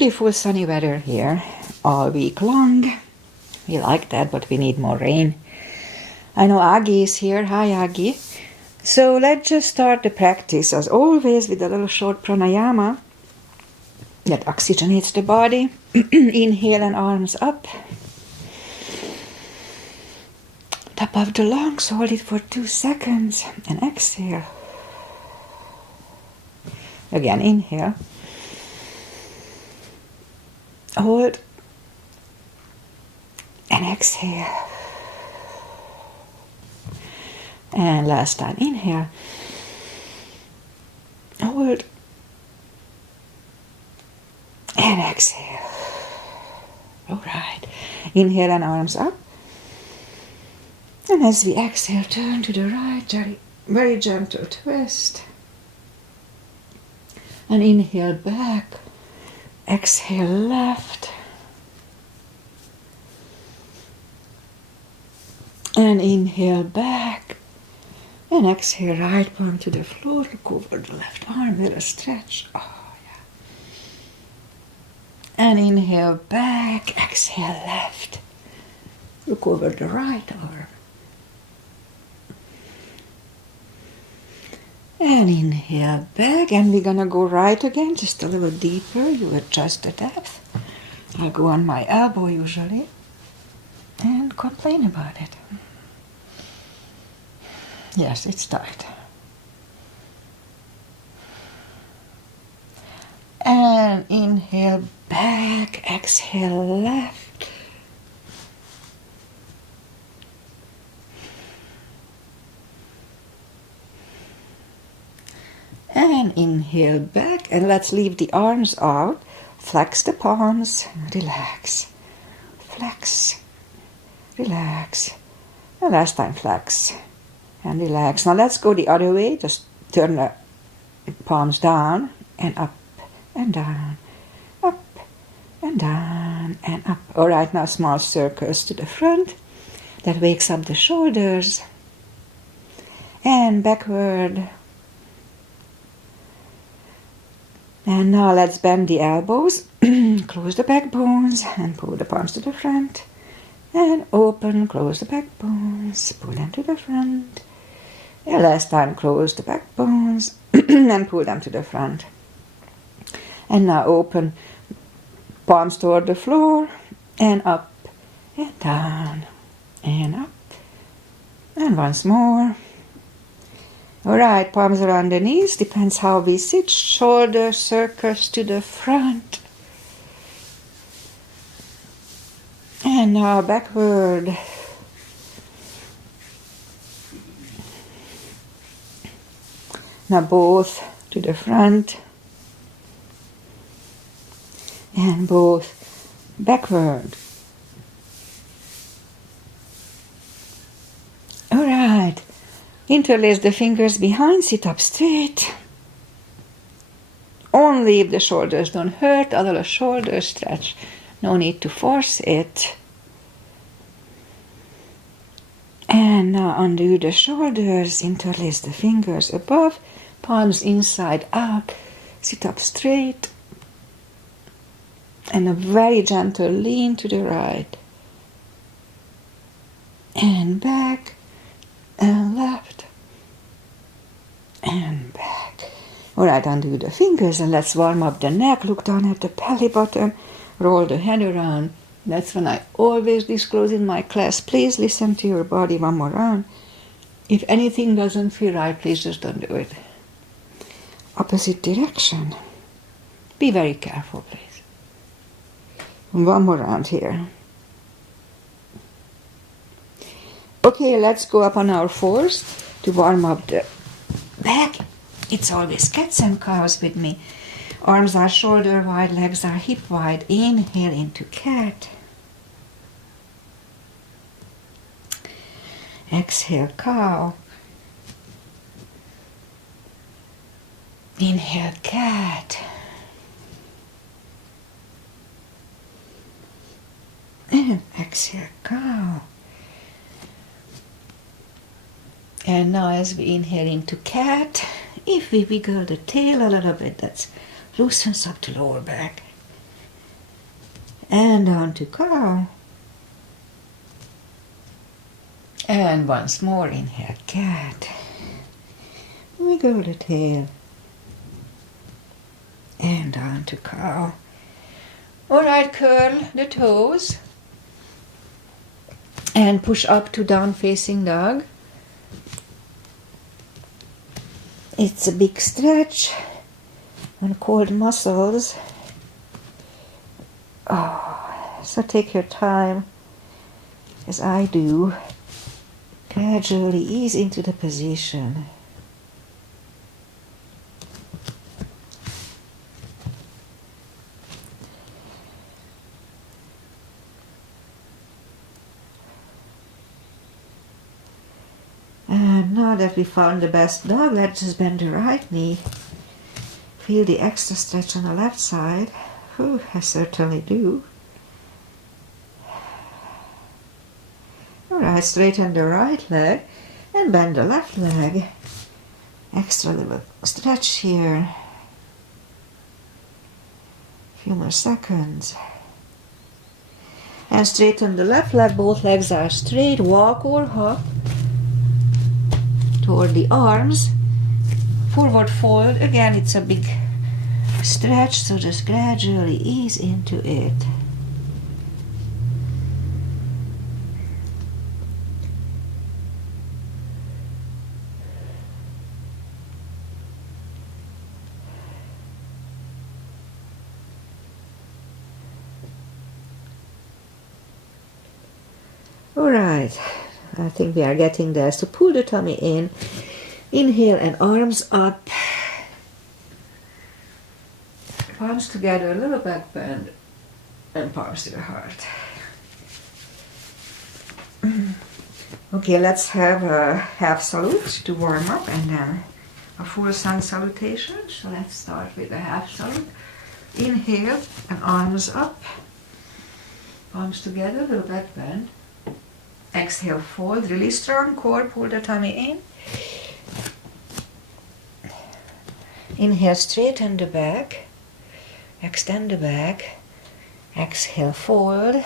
Beautiful sunny weather here all week long. We like that, but we need more rain. I know Aggie is here. Hi, Aggie. So let's just start the practice, as always, with a little short pranayama that oxygenates the body. Inhale and arms up. Top of the lungs, hold it for 2 seconds and exhale. Again, inhale. Hold and exhale. And last time, inhale. Hold and exhale. All right. Inhale and arms up. And as we exhale, turn to the right, very gentle twist. And inhale back. Exhale left. And inhale back. And exhale right palm to the floor. Look over the left arm, little stretch. Oh, yeah. And inhale back. Exhale left. Look over the right arm. And inhale back, and we're gonna go right again, just a little deeper. You adjust the depth. I go on my elbow usually and complain about it. Yes, it's tight. And inhale back, exhale left. And inhale back, and let's leave the arms out. Flex the palms, relax. Flex, relax. And last time, flex and relax. Now let's go the other way. Just turn the palms down and up and down, up and down and up. All right, now small circles to the front. That wakes up the shoulders. And backward. And now let's bend the elbows, close the back bones, and pull the palms to the front. And open, close the back bones, pull them to the front. And last time, close the back bones, and pull them to the front. And now open, palms toward the floor, and up, and down, and up. And once more. All right, palms around the knees, depends how we sit. Shoulder circles to the front. And now backward. Now both to the front. And both backward. All right. Interlace the fingers behind, sit up straight. Only if the shoulders don't hurt, a little shoulder stretch. No need to force it. And now undo the shoulders, interlace the fingers above, palms inside out, sit up straight. And a very gentle lean to the right. And back. And left, and back. All right, undo the fingers and let's warm up the neck. Look down at the belly button, roll the head around. That's when I always disclose in my class. Please listen to your body one more round. If anything doesn't feel right, please just don't do it. Opposite direction. Be very careful, please. One more round here. Okay, let's go up on our fours to warm up the back. It's always cats and cows with me. Arms are shoulder wide, legs are hip wide. Inhale into cat. Exhale, cow. Inhale, cat. And exhale, cow. And now as we inhale into cat, if we wiggle the tail a little bit, that loosens up the lower back. And on to cow. And once more, inhale, cat. Wiggle the tail. And on to cow. Alright, curl the toes. And push up to down facing dog. It's a big stretch on cold muscles. Oh, so take your time, as I do. Gradually ease into the position. And now that we found the best dog, let's just bend the right knee. Feel the extra stretch on the left side. Ooh, I certainly do. Alright, straighten the right leg and bend the left leg. Extra little stretch here. Few more seconds. And straighten the left leg, both legs are straight. Walk or hop toward the arms. Forward fold. Again, it's a big stretch, so just gradually ease into it. Alright, I think we are getting there. So pull the tummy in. Inhale and arms up. Palms together, a little back bend, and palms to the heart. Okay, let's have a half salute to warm up and then a full sun salutation. So let's start with a half salute. Inhale and arms up. Palms together, a little back bend. Exhale, fold, really strong core, pull the tummy in. Inhale, straighten the back. Extend the back. Exhale, fold.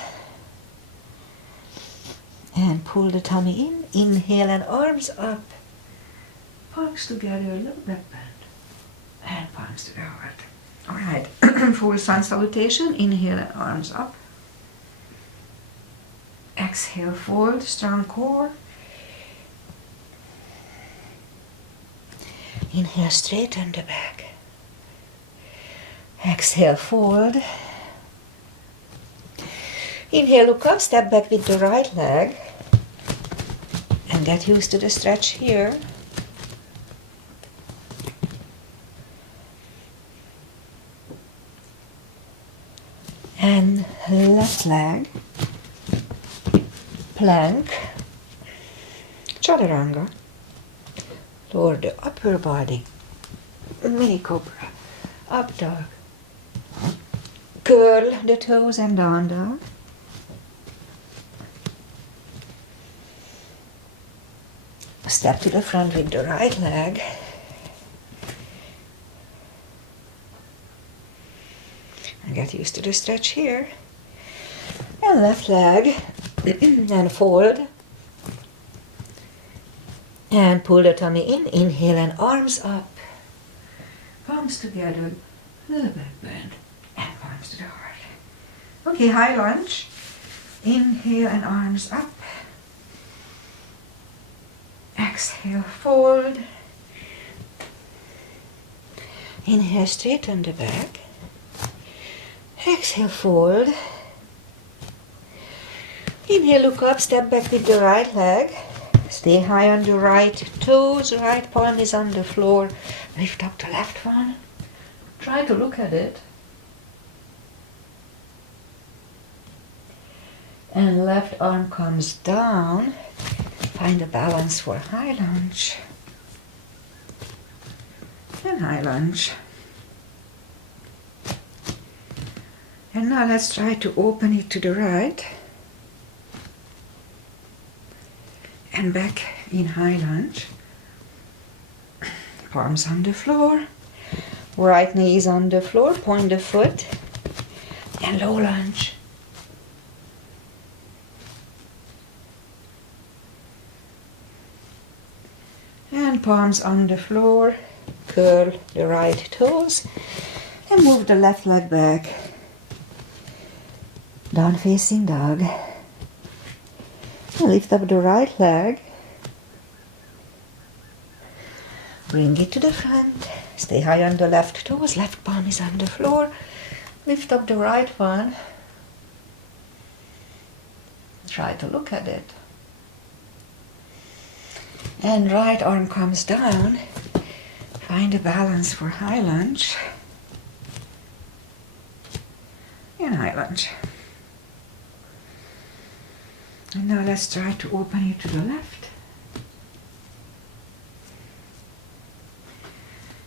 And pull the tummy in. Inhale and arms up. Palms together, a little back bend. And palms to the heart. Alright, full sun salutation. Inhale and arms up. Exhale, fold, strong core. Inhale, straighten the back. Exhale, fold. Inhale, look up, step back with the right leg. And get used to the stretch here. And left leg. Plank. Chaturanga. Lower the upper body. Mini cobra. Up dog. Curl the toes and down dog. Step to the front with the right leg. And get used to the stretch here. And left leg. And fold. And pull the tummy in. Inhale and arms up. Palms together. Little back bend. And palms to the heart. Okay, high lunge. Inhale and arms up. Exhale, fold. Inhale, straighten the back. Exhale, fold. Inhale, look up, step back with the right leg. Stay high on the right toes, right palm is on the floor. Lift up the left one. Try to look at it. And left arm comes down. Find a balance for high lunge. And high lunge. And now let's try to open it to the right. And back in high lunge. Palms on the floor. Right knee is on the floor, point the foot. And low lunge. palms on the floor, curl the right toes, and move the left leg back. Down facing dog. And lift up the right leg. Bring it to the front. Stay high on the left toes, left palm is on the floor. Lift up the right one. Try to look at it. And right arm comes down. Find a balance for high lunge. And high lunge. And now let's try to open it to the left.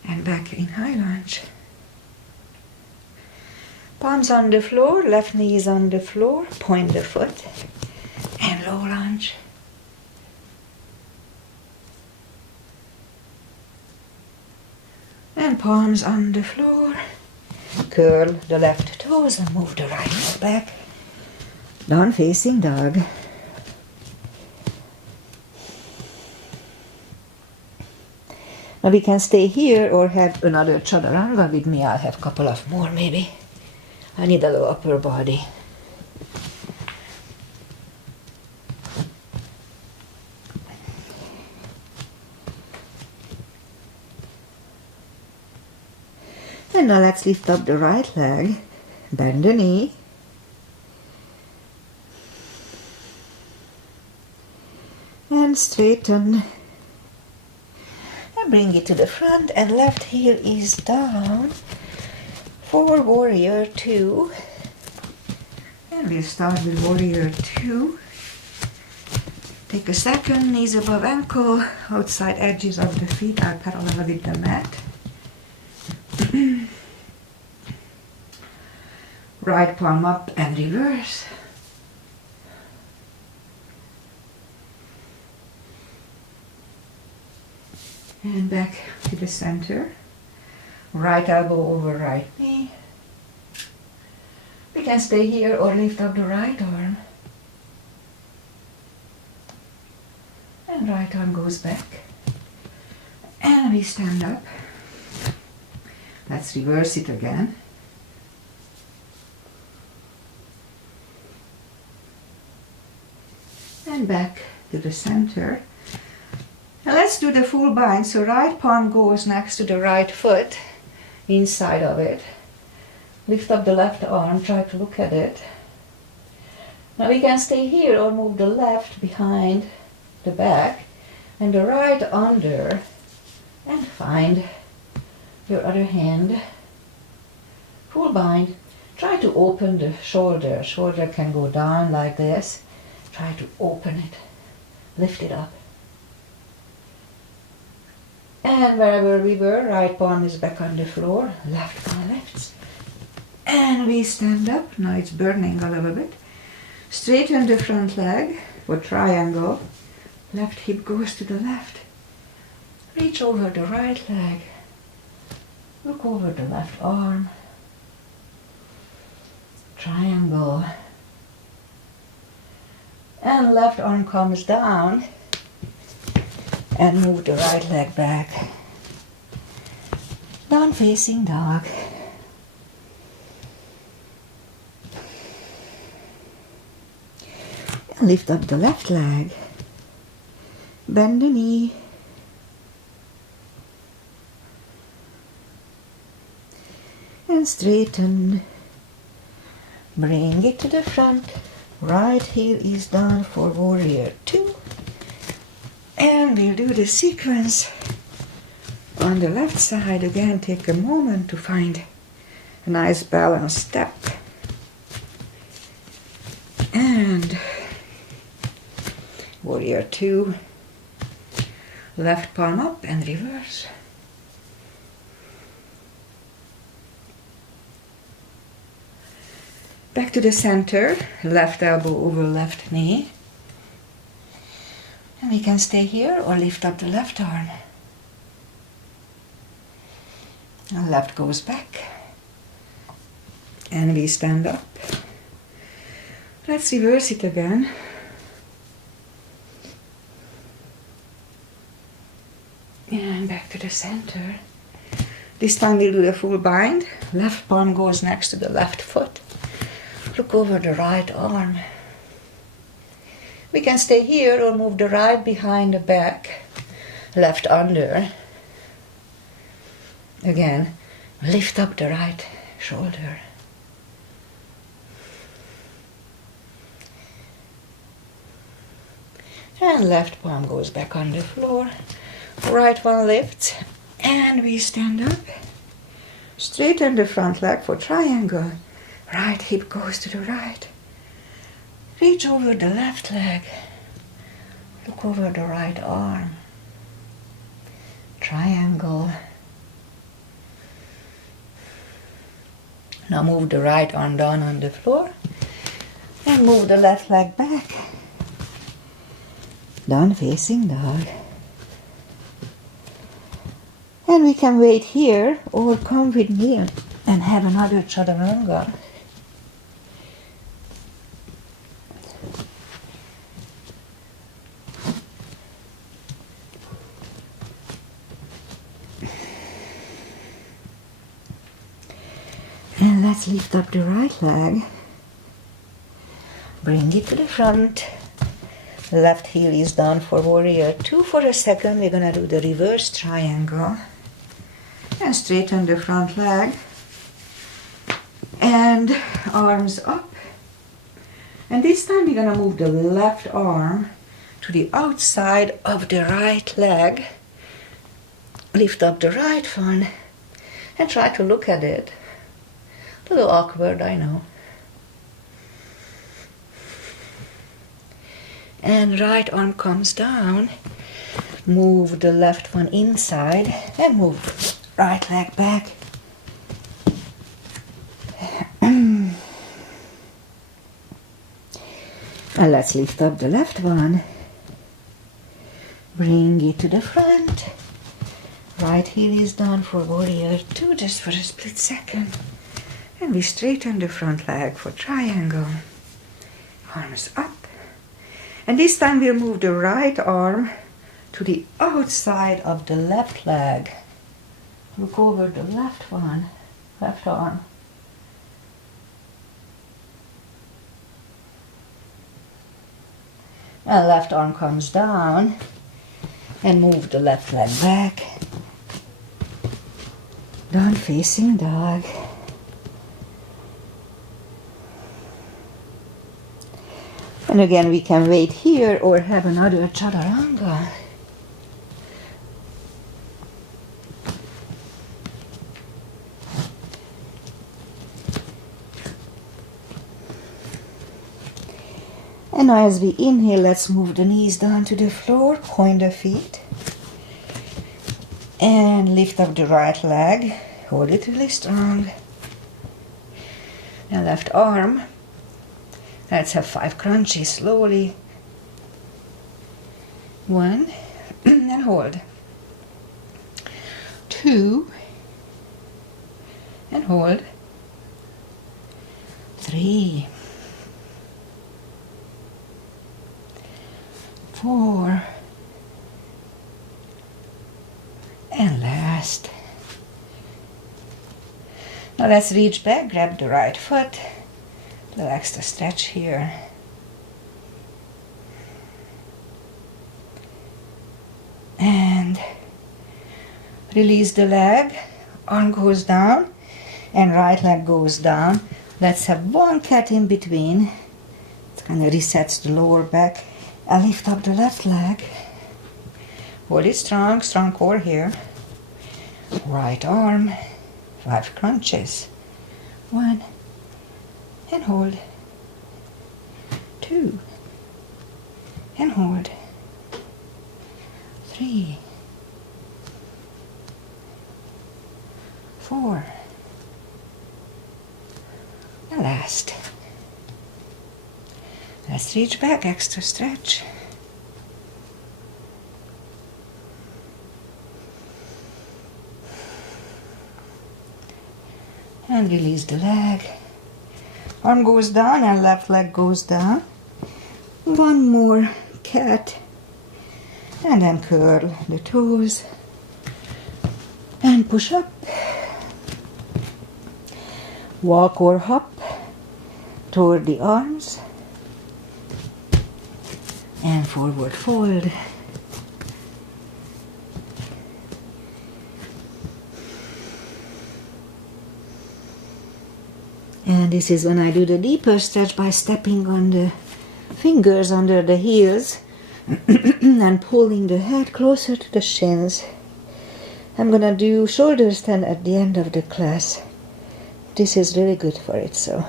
And back in high lunge. Palms on the floor, left knee is on the floor, point the foot, and low lunge. And palms on the floor, curl the left toes and move the right leg back. Down facing dog. Now we can stay here or have another chaturanga with me. I'll have a couple of more maybe. I need a low upper body. And now let's lift up the right leg, bend the knee. And straighten. And bring it to the front and left heel is down for warrior 2. And we'll start with warrior 2. Take a second, knees above ankle, outside edges of the feet are parallel with the mat. Right palm up and reverse. And back to the center. Right elbow over right knee. We can stay here or lift up the right arm. And right arm goes back. And we stand up. Let's reverse it again. And back to the center. Now let's do the full bind. So right palm goes next to the right foot, inside of it. Lift up the left arm, try to look at it. Now we can stay here or move the left behind the back and the right under and find your other hand. Full bind. Try to open the shoulder. Shoulder can go down like this. Try to open it. Lift it up. And wherever we were, right palm is back on the floor, left palm lifts. And we stand up. Now it's burning a little bit. Straighten the front leg for triangle. Left hip goes to the left. Reach over the right leg. Look over the left arm. Triangle. And left arm comes down. And move the right leg back. Down facing dog. And lift up the left leg. Bend the knee. And straighten. Bring it to the front. Right heel is down for warrior 2. And we'll do the sequence on the left side again. Take a moment to find a nice balanced step. And warrior 2. Left palm up and reverse. Back to the center, left elbow over left knee. And we can stay here or lift up the left arm. And left goes back. And we stand up. Let's reverse it again. And back to the center. This time we'll do the full bind. Left palm goes next to the left foot. Look over the right arm. We can stay here or move the right behind the back, left under. Again, lift up the right shoulder. And left palm goes back on the floor. Right one lifts and we stand up. Straighten the front leg for triangle. Right hip goes to the right. Reach over the left leg. Look over the right arm. Triangle. Now move the right arm down on the floor and move the left leg back. Down facing dog. And we can wait here or come with me and have another chaturanga. And let's lift up the right leg. Bring it to the front. Left heel is down for warrior 2 for a second. We're gonna do the reverse triangle. And straighten the front leg. And arms up. And this time we're gonna move the left arm to the outside of the right leg. Lift up the right one and try to look at it. A little awkward, I know. And right arm comes down. Move the left one inside and move right leg back. And let's lift up the left one. Bring it to the front. Right heel is down for warrior 2 just for a split second. And we straighten the front leg for triangle. Arms up. And this time we'll move the right arm to the outside of the left leg. Look over the left one, left arm. And left arm comes down. And move the left leg back. Down facing dog. And again, we can wait here or have another chaturanga. And now as we inhale, let's move the knees down to the floor, point the feet. And lift up the right leg, hold it really strong. And left arm. Let's have 5 crunches slowly. 1, and hold. 2, and hold. 3, 4, and last. Now let's reach back, grab the right foot. Relax the stretch here. And release the leg. Arm goes down and right leg goes down. Let's have 1 cat in between. It kind of resets the lower back. I lift up the left leg. Hold it strong, strong core here. Right arm. 5 crunches. 1. And hold. 2. And hold. 3. 4. And last. Let's reach back, extra stretch. And release the leg. Arm goes down and left leg goes down. 1 more cat. And then curl the toes. And push up. Walk or hop toward the arms. And forward fold. And this is when I do the deeper stretch by stepping on the fingers under the heels and pulling the head closer to the shins. I'm gonna do shoulder stand at the end of the class. This is really good for it, so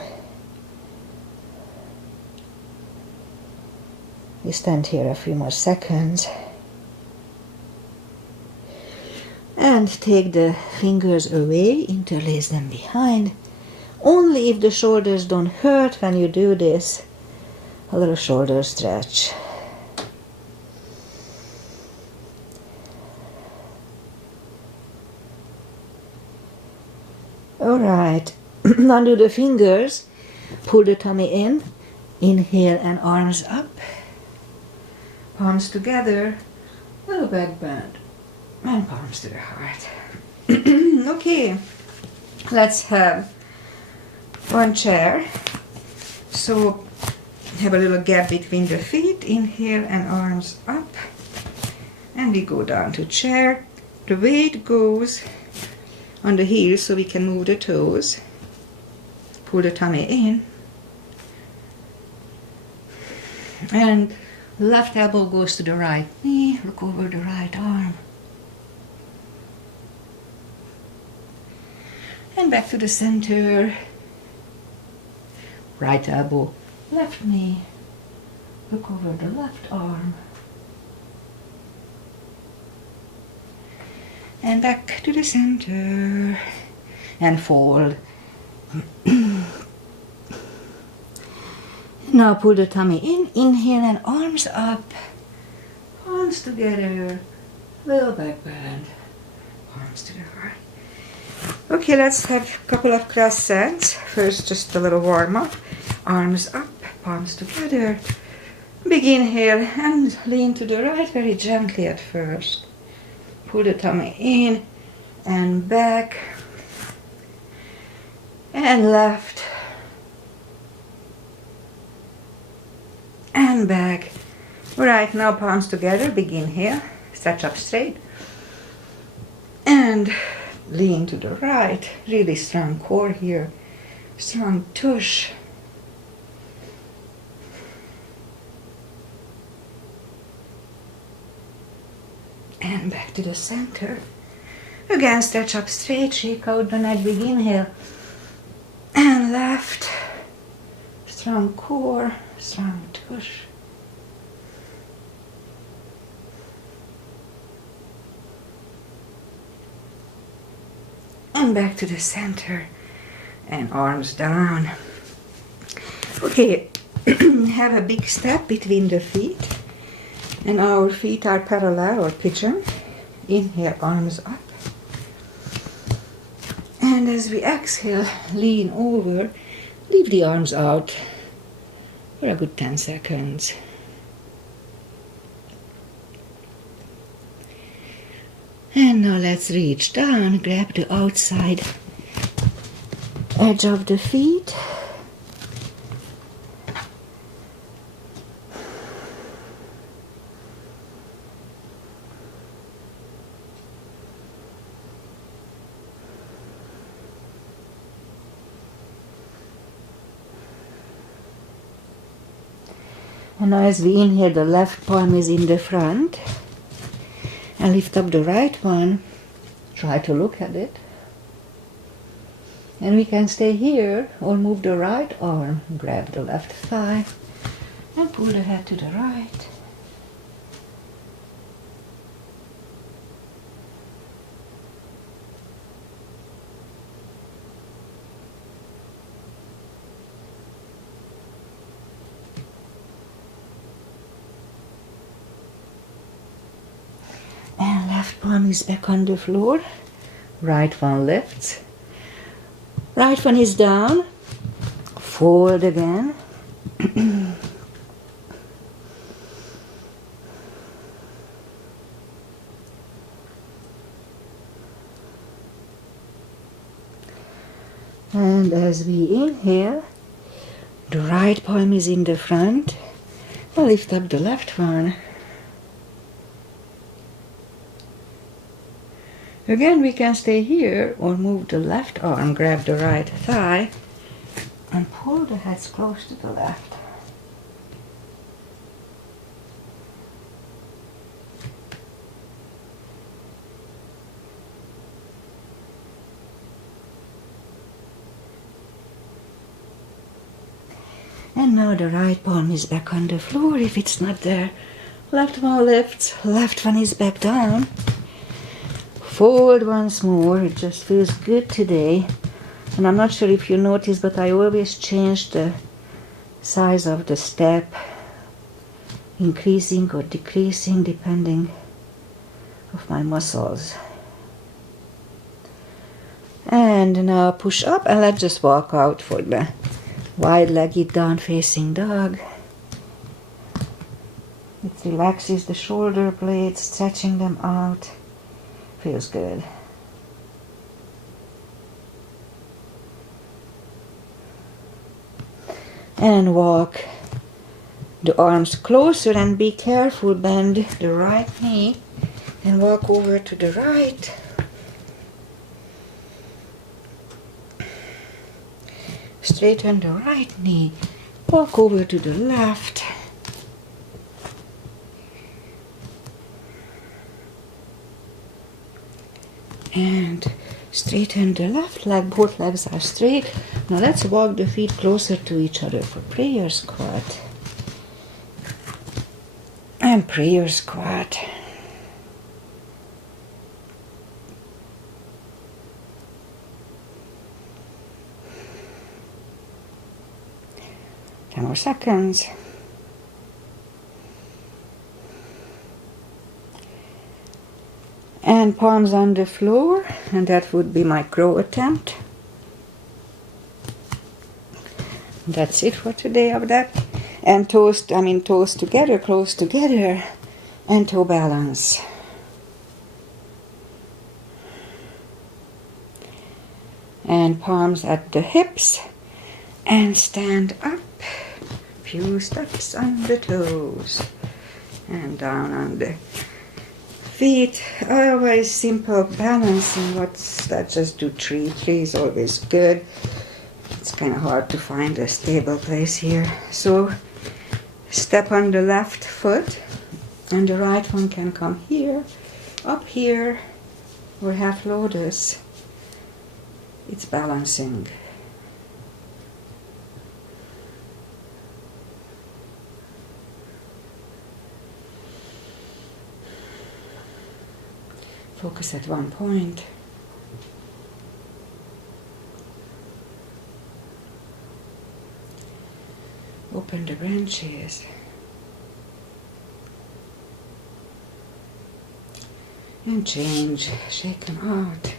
we stand here a few more seconds. And take the fingers away, interlace them behind. Only if the shoulders don't hurt when you do this. A little shoulder stretch. Alright, undo the fingers, pull the tummy in, inhale and arms up, palms together, little back bend, and palms to the heart. Okay, let's have one chair. So have a little gap between the feet, inhale and arms up, and we go down to chair. The weight goes on the heels so we can move the toes. Pull the tummy in. And left elbow goes to the right knee. Look over the right arm. And back to the center. Right elbow, left knee. Look over the left arm. And back to the center. And fold. Now pull the tummy in, inhale and arms up, palms together, little back bend, palms to the heart. Okay, let's have a couple of cross sets. First, just a little warm up, arms up, palms together. Big inhale and lean to the right very gently at first. Pull the tummy in and back and left. And back. Alright, now palms together, big inhale, stretch up straight. And lean to the right, really strong core here, strong tush. And back to the center. Again, stretch up straight, shake out the neck, big inhale. And left, strong core, strong tush. And back to the center. And arms down. Okay, have a big step between the feet. And our feet are parallel or pigeon. Inhale, arms up. And as we exhale, lean over. Leave the arms out for a good 10 seconds. And now let's reach down, grab the outside edge of the feet. And now as we inhale, the left palm is in the front. And lift up the right one. Try to look at it. And we can stay here or move the right arm. Grab the left thigh and pull the head to the right. And left palm is back on the floor. Right one lifts. Right one is down. Fold again. And as we inhale, the right palm is in the front. I'll lift up the left one. Again, we can stay here or move the left arm, grab the right thigh, and pull the heads close to the left. And now the right palm is back on the floor if it's not there. Left one lifts, left one is back down. Forward once more, it just feels good today. And I'm not sure if you noticed, but I always change the size of the step, increasing or decreasing depending of my muscles. And now push up and let's just walk out for the wide-legged down-facing dog. It relaxes the shoulder blades, stretching them out. Feels good. And walk the arms closer and be careful, bend the right knee and walk over to the right. Straighten the right knee, walk over to the left. And straighten the left leg, both legs are straight. Now let's walk the feet closer to each other for prayer squat. And prayer squat. Ten more seconds. And palms on the floor, and that would be my crow attempt. That's it for today of that. And toes together, close together, and toe balance. And palms at the hips, and stand up. Few steps on the toes, and down on the feet. Always simple balancing. What's that? Just do three. Three is always good. It's kind of hard to find a stable place here. So step on the left foot, and the right one can come here, up here, or half lotus. It's balancing. Focus at one point. Open the branches. And change, shake them out.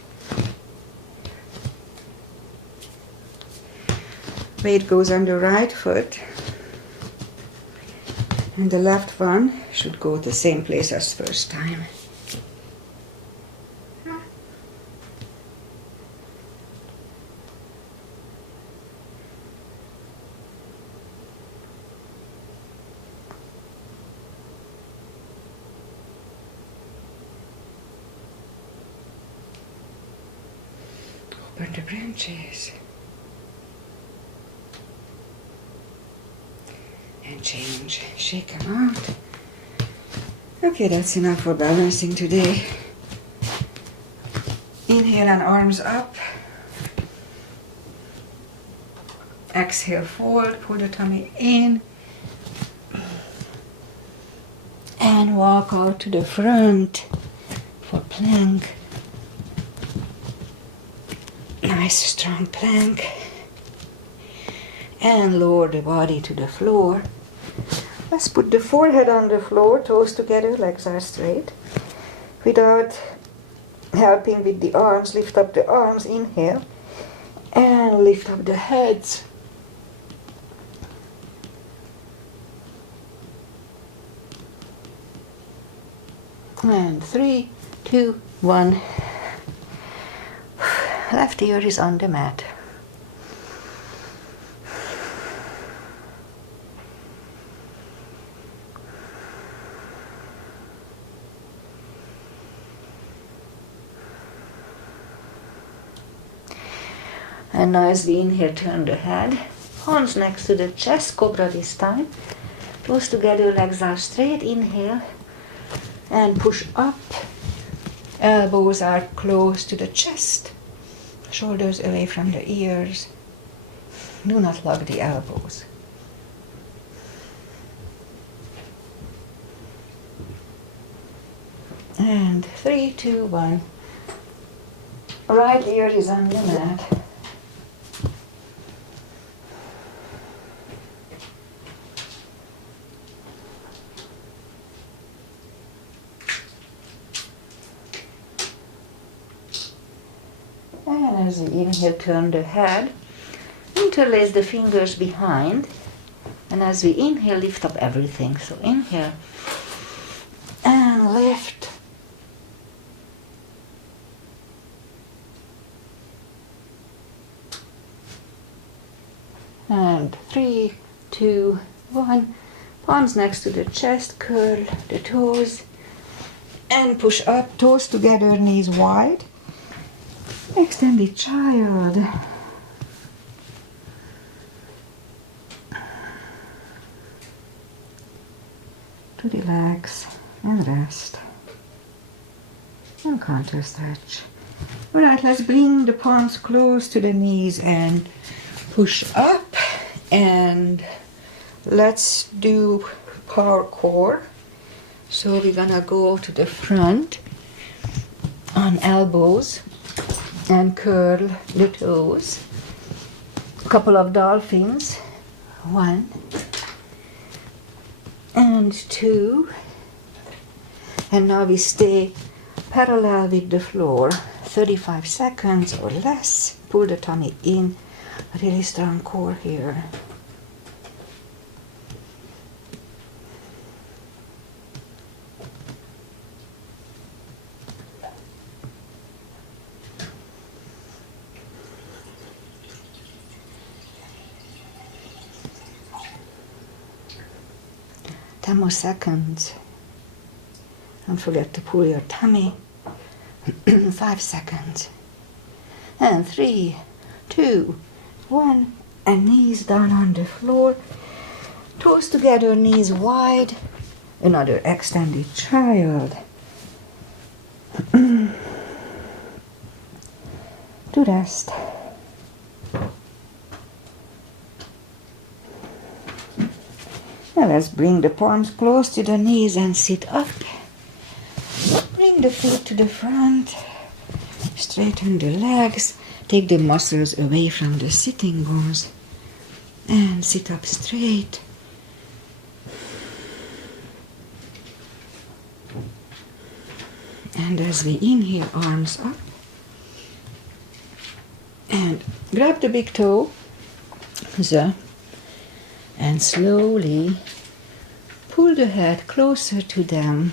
Weight goes on the right foot. And the left one should go the same place as first time. Open the branches. And change, shake them out. Okay, that's enough for balancing today. Inhale and arms up. Exhale, forward, pull the tummy in. And walk out to the front for plank. Nice strong plank. And lower the body to the floor. Let's put the forehead on the floor, toes together, legs are straight. Without helping with the arms, lift up the arms, inhale. And lift up the heads. And 3, 2, 1. Left ear is on the mat. And now as we inhale, turn the head. Arms next to the chest, cobra this time. Toes together, legs are straight. Inhale and push up. Elbows are close to the chest. Shoulders away from the ears. Do not lock the elbows. And 3, 2, 1. Right ear is on the mat. And as we inhale, turn the head. Interlace the fingers behind. And as we inhale, lift up everything. So inhale and lift. And 3, 2, 1. Palms next to the chest, curl the toes and push up, toes together, knees wide. Extended child. To relax and rest. And counter stretch. Alright, let's bring the palms close to the knees and push up. And let's do parkour. So we're gonna go to the front on elbows and curl the toes. A couple of dolphins. 1 and 2. And now we stay parallel with the floor 35 seconds or less. Pull the tummy in. Really strong core here. Ten more seconds. Don't forget to pull your tummy. 5 seconds. And 3, 2, 1. And knees down on the floor. Toes together, knees wide. Another extended child. To rest. Now let's bring the palms close to the knees and sit up. Bring the feet to the front. Straighten the legs. Take the muscles away from the sitting bones. And sit up straight. And as we inhale, arms up. And grab the big toe. And slowly pull the head closer to them.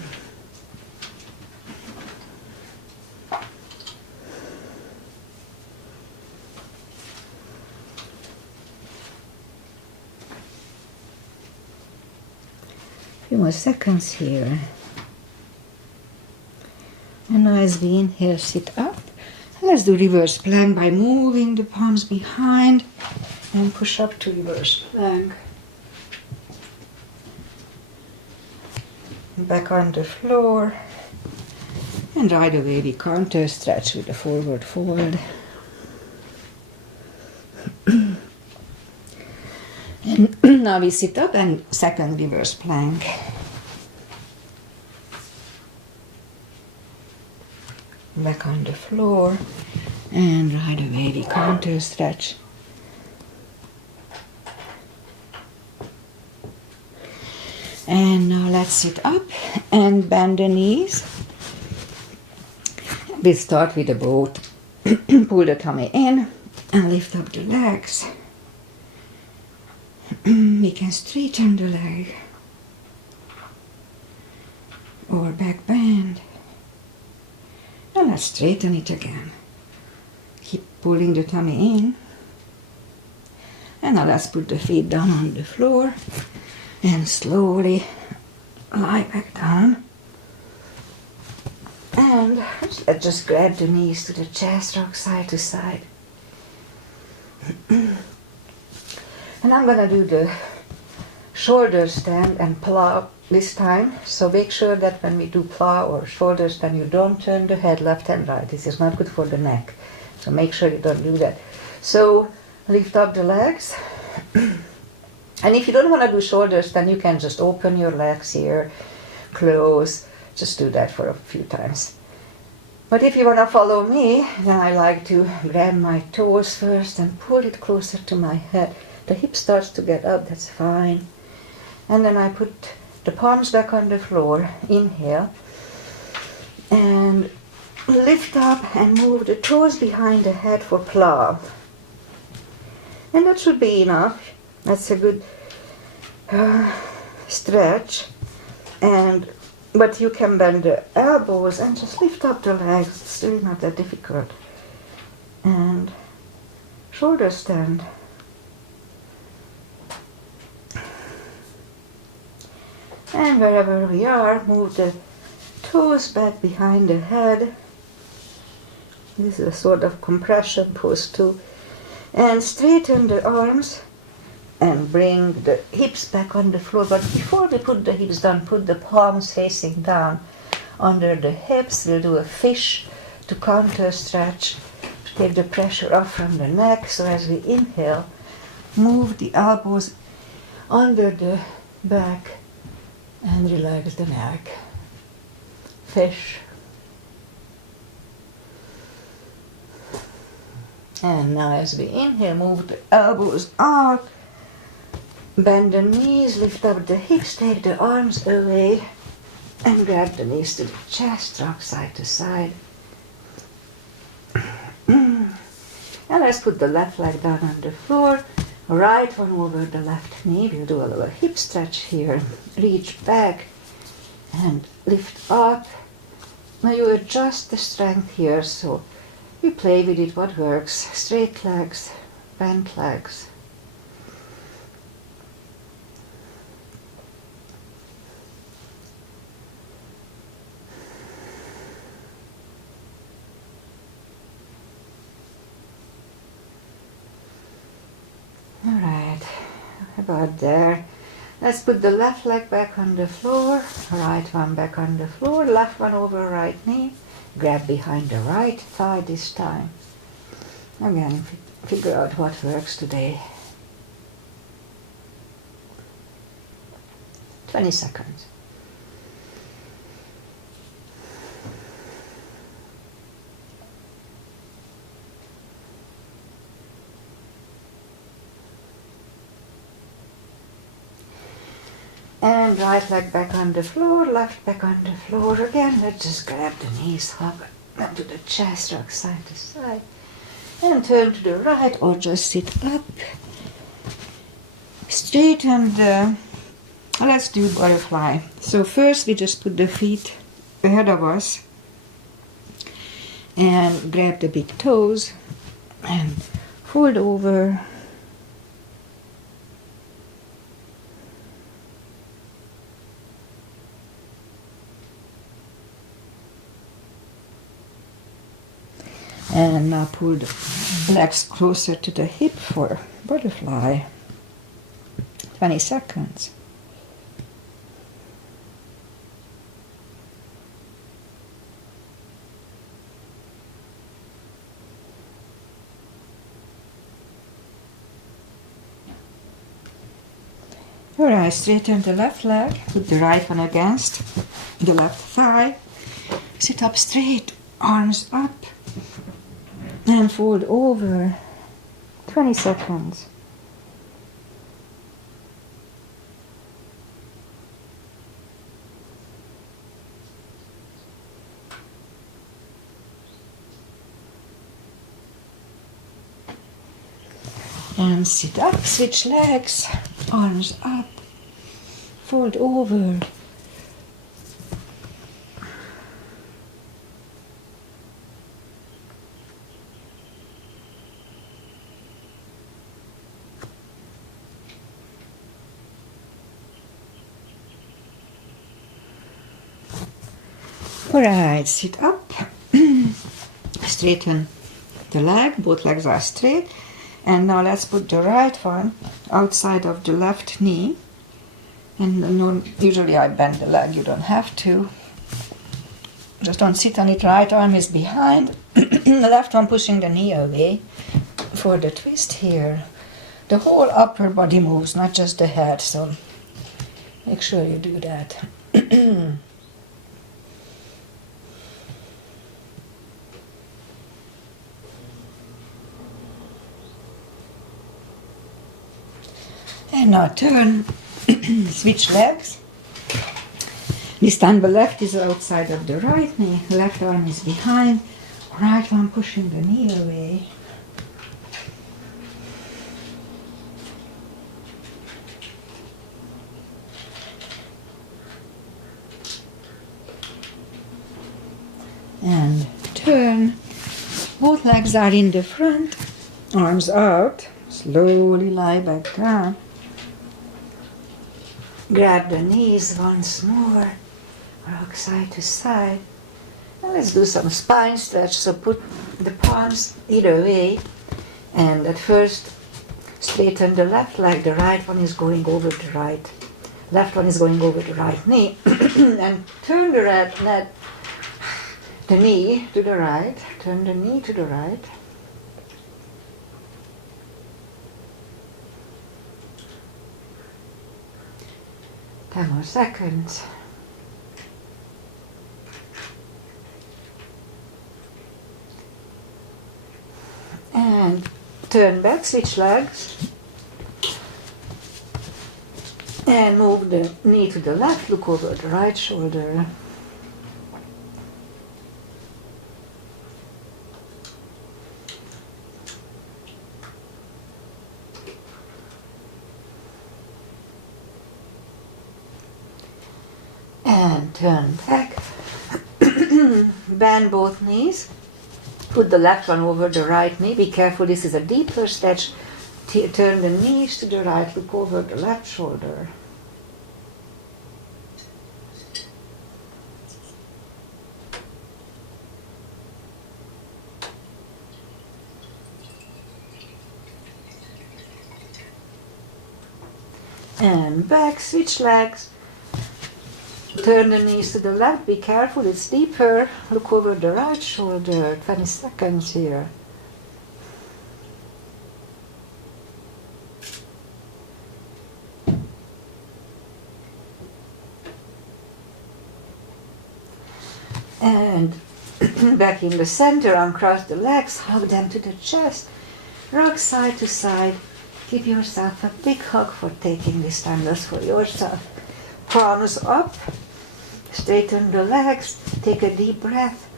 Few more seconds here. And now as we inhale, sit up. Let's do reverse plank by moving the palms behind and push up to reverse plank. Back on the floor. And right away we counter stretch with the forward fold. And now we sit up and second reverse plank. Back on the floor. And right away we counter stretch. And now let's sit up and bend the knees. We start with the boat. Pull the tummy in and lift up the legs. We can straighten the leg or back bend. And let's straighten it again. Keep pulling the tummy in. And now let's put the feet down on the floor and slowly lie back down. And let's just grab the knees to the chest, rock side to side. And I'm gonna do the shoulder stand and plow this time. So make sure that when we do plow or shoulder stand, you don't turn the head left and right. This is not good for the neck. So make sure you don't do that. So lift up the legs. And if you don't want to do shoulders, then you can just open your legs here, close. Just do that for a few times. But if you want to follow me, then I like to grab my toes first and pull it closer to my head. The hip starts to get up, that's fine. And then I put the palms back on the floor, inhale, and lift up and move the toes behind the head for plow. And that should be enough. That's a good stretch. But you can bend the elbows and just lift up the legs. It's really not that difficult. And shoulder stand. And wherever we are, move the toes back behind the head. This is a sort of compression pose too. And straighten the arms and bring the hips back on the floor. But before we put the hips down, put the palms facing down under the hips. We'll do a fish to counter stretch, to take the pressure off from the neck. So as we inhale, move the elbows under the back and relax the neck. Fish. And now as we inhale, move the elbows up, bend the knees, lift up the hips, take the arms away, and grab the knees to the chest, rock side to side. And let's put the left leg down on the floor, right one over the left knee. We'll do a little hip stretch here. Reach back and lift up. Now you adjust the strength here, so we play with it, what works. Straight legs, bent legs. All right, about there. Let's put the left leg back on the floor, right one back on the floor, left one over right knee. Grab behind the right thigh this time. Again, figure out what works today. 20 seconds. And right leg back on the floor, left back on the floor. Again, let's just grab the knees, hug up to the chest, rock side to side. And turn to the right or just sit up. Straighten the, let's do butterfly. So first we just put the feet ahead of us and grab the big toes and fold over. And now pull the legs closer to the hip for butterfly. 20 seconds. Alright, straighten the left leg, put the right one against the left thigh. Sit up straight, arms up. And fold over. 20 seconds. And sit up, switch legs, arms up, fold over. Alright, sit up, straighten the leg, both legs are straight, And now let's put the right one outside of the left knee. And usually I bend the leg, you don't have to. Just don't sit on it, right arm is behind. The left one pushing the knee away for the twist here. The whole upper body moves, not just the head, so make sure you do that. And now turn, switch legs. This time the left is outside of the right knee, left arm is behind, right one pushing the knee away. And turn, both legs are in the front, arms out, slowly lie back down. Grab the knees once more, rock side to side. Now let's do some spine stretch, so put the palms either way, and at first straighten the left leg, the right one is going over the right. Left one is going over the right knee, and turn the knee to the right, turn the knee to the right. 10 more seconds. And turn back, switch legs. And move the knee to the left, look over the right shoulder. And turn back. Bend both knees. Put the left one over the right knee. Be careful, this is a deeper stretch. Turn the knees to the right, look over the left shoulder. And back, switch legs. Turn the knees to the left, be careful, it's deeper. Look over the right shoulder, 20 seconds here. And back in the center, uncross the legs, hug them to the chest, rock side to side. Give yourself a big hug for taking this time just for yourself. Palms up, straighten the legs, take a deep breath.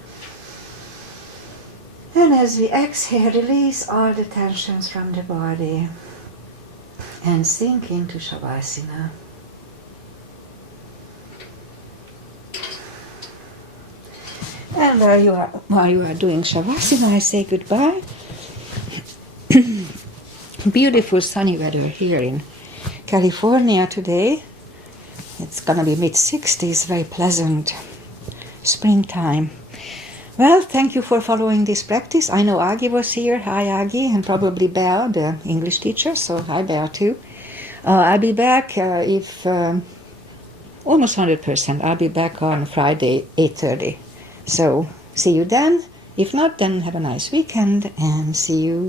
And as we exhale, release all the tensions from the body and sink into Shavasana. And while you are doing Shavasana, I say goodbye. Beautiful sunny weather here in California today. It's gonna be mid-60s, very pleasant springtime. Well, thank you for following this practice. I know Agi was here. Hi, Agi, and probably Bea, the English teacher. So hi, Bea, too. I'll be back if almost 100%. I'll be back on Friday, 8:30. So see you then. If not, then have a nice weekend and see you